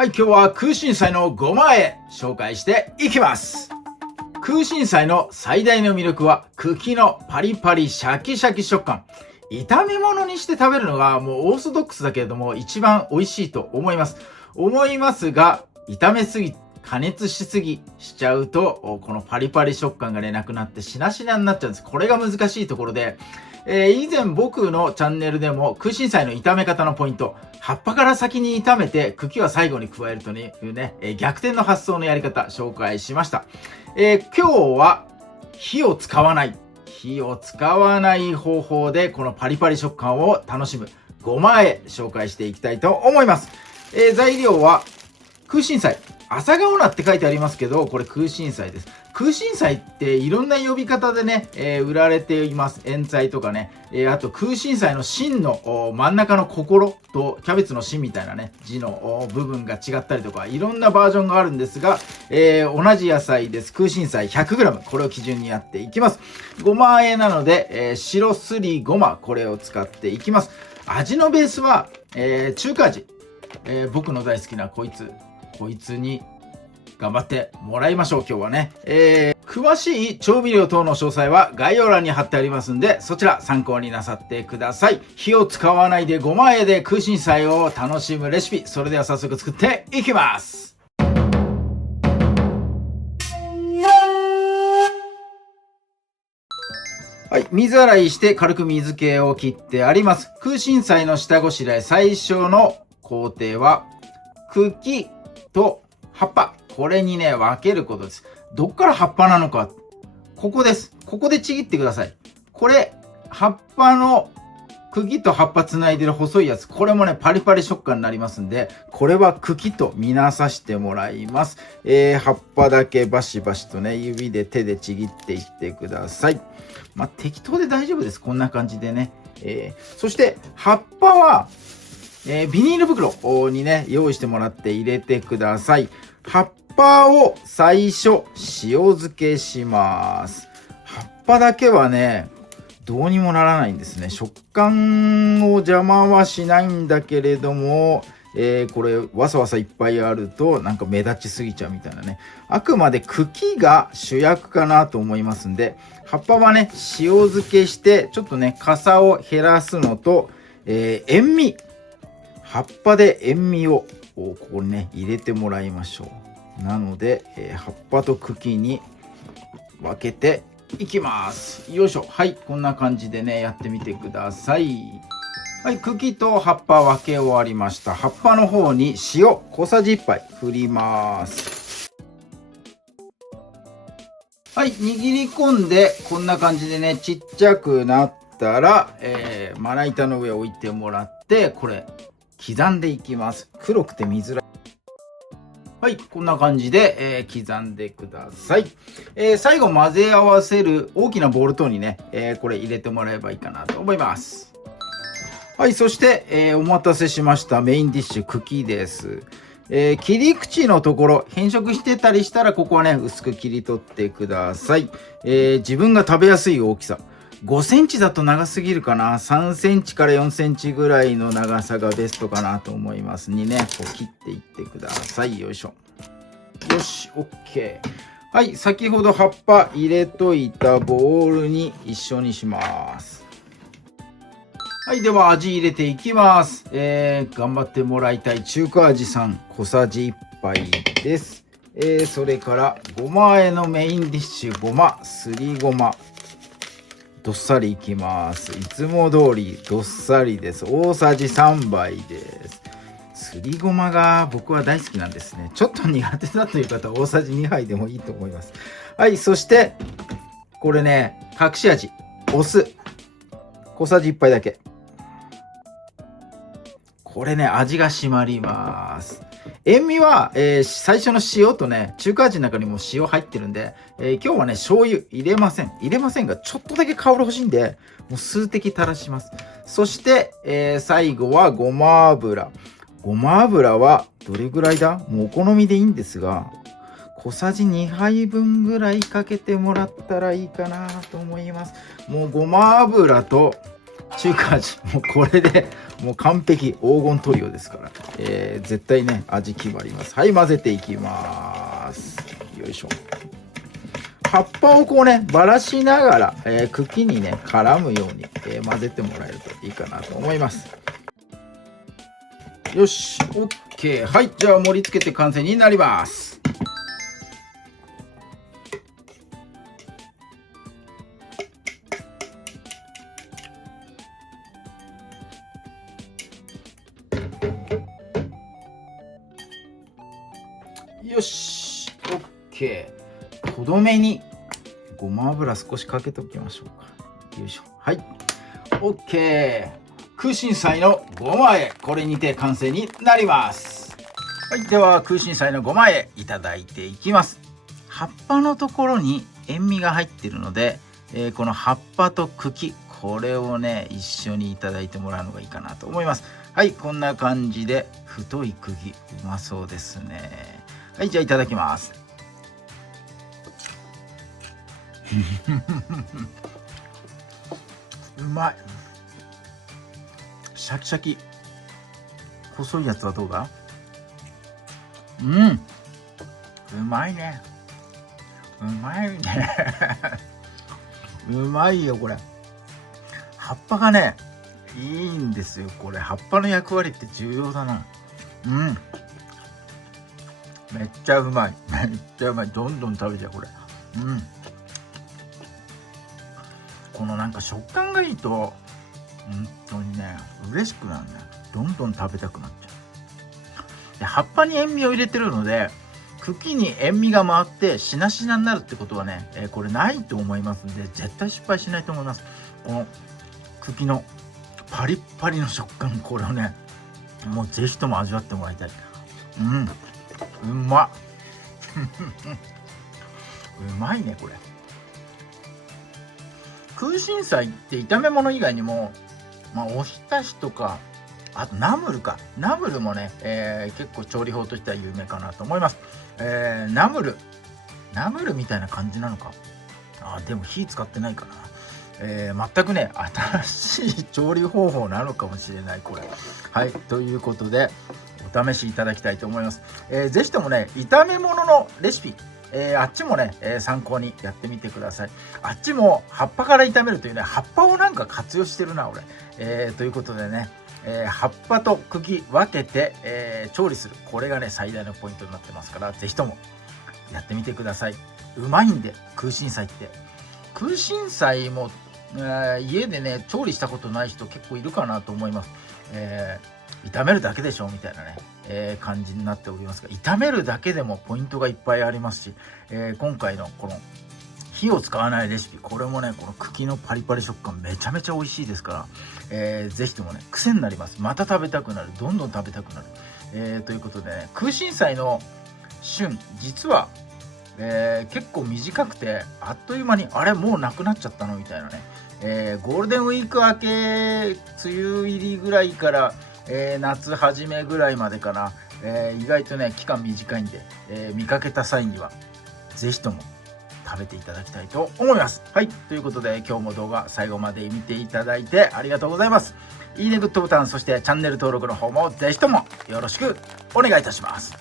はい、今日は空心菜のごま和え紹介していきます。空心菜の最大の魅力は茎のパリパリシャキシャキ食感。炒め物にして食べるのがもうオーソドックスだけれども一番美味しいと思いますが、炒めすぎ、加熱しすぎしちゃうとこのパリパリ食感がねなくなってしなしなになっちゃうんです。これが難しいところで、以前僕のチャンネルでも空心菜の炒め方のポイント、葉っぱから先に炒めて茎は最後に加えるというね、逆転の発想のやり方紹介しました。今日は火を使わない方法でこのパリパリ食感を楽しむごま和え紹介していきたいと思います。材料は空心菜、朝顔菜って書いてありますけど、これ空心菜です。空心菜っていろんな呼び方でね、売られています。塩菜とかね、あと空心菜の芯の真ん中の心とキャベツの芯みたいなね、字の部分が違ったりとか、いろんなバージョンがあるんですが、同じ野菜です。空心菜 100g、これを基準にやっていきます。ごま和えなので、白すりごま、これを使っていきます。味のベースは、中華味。僕の大好きなこいつに頑張ってもらいましょう。今日はね、詳しい調味料等の詳細は概要欄に貼ってありますんで、そちら参考になさってください。火を使わないでごま和えで空心菜を楽しむレシピ、それでは早速作っていきます。はい、水洗いして軽く水気を切ってあります。空心菜の下ごしらえ、最初の工程は茎と葉っぱ、これにね分けることです。どっから葉っぱなのか、ここです。ここでちぎってください。これ葉っぱの茎と葉っぱつないでる細いやつ、これもねパリパリ食感になりますんで、これは茎とみなさしてもらいます。葉っぱだけバシバシとね指で手でちぎっていってください。適当で大丈夫です。こんな感じでね。そして葉っぱはビニール袋にね用意してもらって入れてください。葉っぱを最初塩漬けします。葉っぱだけはねどうにもならないんですね。食感を邪魔はしないんだけれども、これわさわさいっぱいあるとなんか目立ちすぎちゃうみたいなね。あくまで茎が主役かなと思いますんで、葉っぱはね塩漬けしてちょっとね傘を減らすのと、塩味、葉っぱで塩味をここにね入れてもらいましょう。なので、葉っぱと茎に分けていきます。よいしょ。はい、こんな感じでねやってみてください。はい、茎と葉っぱ分け終わりました。葉っぱの方に塩小さじ1杯振ります。はい、握り込んでこんな感じでねちっちゃくなったら、まな板の上置いてもらって、これ刻んでいきます。黒くて見づらい。はい、こんな感じで、刻んでください。最後混ぜ合わせる大きなボウル等にね、これ入れてもらえばいいかなと思います。はい、そして、お待たせしましたメインディッシュ、茎です。切り口のところ変色してたりしたらここはね薄く切り取ってください。自分が食べやすい大きさ、5センチだと長すぎるかな。3センチから4センチぐらいの長さがベストかなと思いますにね、こう切っていってください。よいしょ。よし、OK。はい、先ほど葉っぱ入れといたボウルに一緒にします。はい、では味入れていきます。頑張ってもらいたい中華味さん小さじ1杯です。それからごま和えのメインディッシュ、ごますりごま。どっさりいきます。いつも通りどっさりです。大さじ3杯です。すりごまが僕は大好きなんですね。ちょっと苦手だという方は大さじ2杯でもいいと思います。はい、そしてこれね隠し味、お酢小さじ1杯だけ。これね味が締まります。塩味は、最初の塩とね中華味の中にも塩入ってるんで、今日はね醤油入れませんが、ちょっとだけ香り欲しいんでもう数滴垂らします。そして、最後はごま油はどれぐらいだ、もうお好みでいいんですが小さじ2杯分ぐらいかけてもらったらいいかなと思います。もうごま油と中華味。もうこれでもう完璧黄金トリオですから、絶対ね味決まります。はい、混ぜていきます。よいしょ。葉っぱをこうねばらしながら、茎にね絡むように、混ぜてもらえるといいかなと思います。よし OK。 はい、じゃあ盛り付けて完成になります。よし OK。 とどめにごま油少しかけておきましょうか。よいしょ。はい OK。 空心菜のごま和え、これにて完成になります。はい、では空心菜のごま和えいただいていきます。葉っぱのところに塩味が入っているので、この葉っぱと茎、これをね一緒にいただいてもらうのがいいかなと思います。はい、こんな感じで太い茎、うまそうですね。はい、じゃあいただきます。うまい。シャキシャキ。細いやつはどうだ？うん、うまいね。うまいね。うまいよこれ。葉っぱがねいいんですよ。これ葉っぱの役割って重要だな。うん、めっちゃうまい。めっちゃうまい。どんどん食べちゃうこれ。うん、このなんか食感がいいと本当にね嬉しくなるね。どんどん食べたくなっちゃう。で葉っぱに塩味を入れてるので茎に塩味が回ってしなしなになるってことはね、これないと思いますんで絶対失敗しないと思います。この茎のパリッパリの食感、これをねもうぜひとも味わってもらいたい。うまっ。うまいねこれ。空心菜って炒め物以外にも、おひたしとか、あとナムルか。ナムルもね、結構調理法としては有名かなと思います。ナムルみたいな感じなのか。でも火使ってないかな。全くね新しい調理方法なのかもしれないこれ。はい、ということでお試しいただきたいと思います。ぜひともね炒め物のレシピ、あっちもね、参考にやってみてください。あっちも葉っぱから炒めるというね、葉っぱをなんか活用してるな俺。ということでね、葉っぱと茎分けて、調理する、これがね最大のポイントになってますから、ぜひともやってみてください。うまいんで空心菜って。空心菜も、家でね調理したことない人結構いるかなと思います。炒めるだけでしょみたいなね、感じになっておりますが、炒めるだけでもポイントがいっぱいありますし、今回のこの火を使わないレシピ、これもねこの茎のパリパリ食感めちゃめちゃ美味しいですから、ぜひともね癖になります。また食べたくなる、どんどん食べたくなる、ということでね、空心菜の旬実は、結構短くてあっという間にあれもうなくなっちゃったのみたいなね、ゴールデンウィーク明け梅雨入りぐらいから、夏初めぐらいまでかな、意外とね期間短いんで、見かけた際にはぜひとも食べていただきたいと思います。はい、ということで今日も動画最後まで見ていただいてありがとうございます。いいね、グッドボタン、そしてチャンネル登録の方もぜひともよろしくお願いいたします。